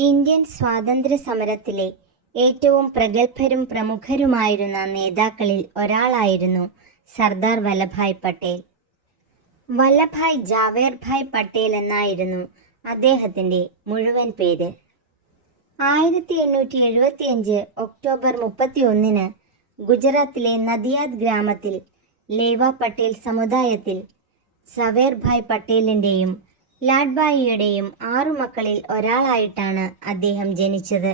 Indian സ്വാതന്ത്ര്യ സമരത്തിലെ ഏറ്റവും പ്രഗത്ഭരും പ്രമുഖരുമായിരുന്ന നേതാക്കളിൽ ഒരാളായിരുന്നു സർദാർ വല്ലഭായ് പട്ടേൽ. വല്ലഭായ് ജാവേർഭായ് പട്ടേൽ എന്നായിരുന്നു അദ്ദേഹത്തിന്റെ മുഴുവൻ പേര്. ആയിരത്തി എണ്ണൂറ്റി എഴുപത്തിയഞ്ച് ഒക്ടോബർ മുപ്പത്തി ഒന്നിന് ഗുജറാത്തിലെ നദിയാദ് ഗ്രാമത്തിൽ ലേവ പട്ടേൽ സമുദായത്തിൽ സവേർഭായ് പട്ടേലിന്റെയും ലാഡ്ബായിയുടെയും ആറു മക്കളിൽ ഒരാളായിട്ടാണ് അദ്ദേഹം ജനിച്ചത്.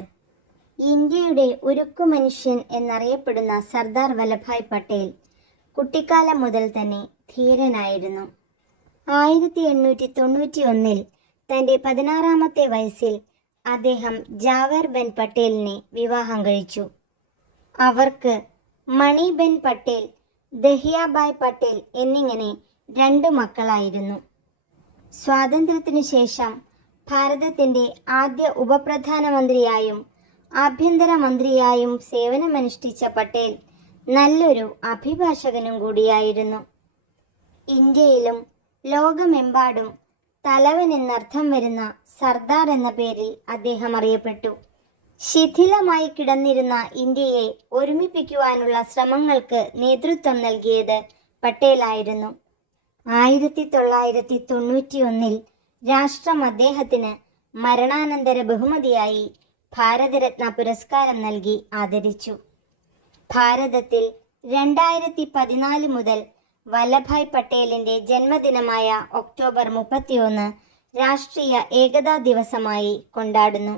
ഇന്ത്യയുടെ ഉരുക്കു മനുഷ്യൻ എന്നറിയപ്പെടുന്ന സർദാർ വല്ലഭായ് പട്ടേൽ കുട്ടിക്കാലം മുതൽ തന്നെ ധീരനായിരുന്നു. ആയിരത്തി എണ്ണൂറ്റി തൊണ്ണൂറ്റി ഒന്നിൽ തന്റെ പതിനാറാമത്തെ വയസ്സിൽ അദ്ദേഹം ജാവർ ബെൻ പട്ടേലിനെ വിവാഹം കഴിച്ചു. അവർക്ക് മണി ബെൻ പട്ടേൽ ദഹിയാബായ് പട്ടേൽ എന്നിങ്ങനെ രണ്ട് മക്കളായിരുന്നു. സ്വാതന്ത്ര്യത്തിനു ശേഷം ഭാരതത്തിന്റെ ആദ്യ ഉപപ്രധാനമന്ത്രിയായും ആഭ്യന്തര മന്ത്രിയായും സേവനമനുഷ്ഠിച്ച പട്ടേൽ നല്ലൊരു അഭിഭാഷകനും കൂടിയായിരുന്നു. ഇന്ത്യയിലും ലോകമെമ്പാടും തലവൻ എന്നർത്ഥം വരുന്ന സർദാർ എന്ന പേരിൽ അദ്ദേഹം അറിയപ്പെട്ടു. ശിഥിലമായി കിടന്നിരുന്ന ഇന്ത്യയെ ഒരുമിപ്പിക്കുവാനുള്ള ശ്രമങ്ങൾക്ക് നേതൃത്വം നൽകിയത് പട്ടേലായിരുന്നു. ആയിരത്തി തൊള്ളായിരത്തി തൊണ്ണൂറ്റി ഒന്നിൽ രാഷ്ട്രം അദ്ദേഹത്തിന് മരണാനന്തര ബഹുമതിയായി ഭാരതരത്ന പുരസ്കാരം നൽകി ആദരിച്ചു. ഭാരതത്തിൽ രണ്ടായിരത്തി പതിനാല് മുതൽ വല്ലഭായ് പട്ടേലിന്റെ ജന്മദിനമായ ഒക്ടോബർ മുപ്പത്തിയൊന്ന് രാഷ്ട്രീയ ഏകതാ ദിവസമായി കൊണ്ടാടുന്നു.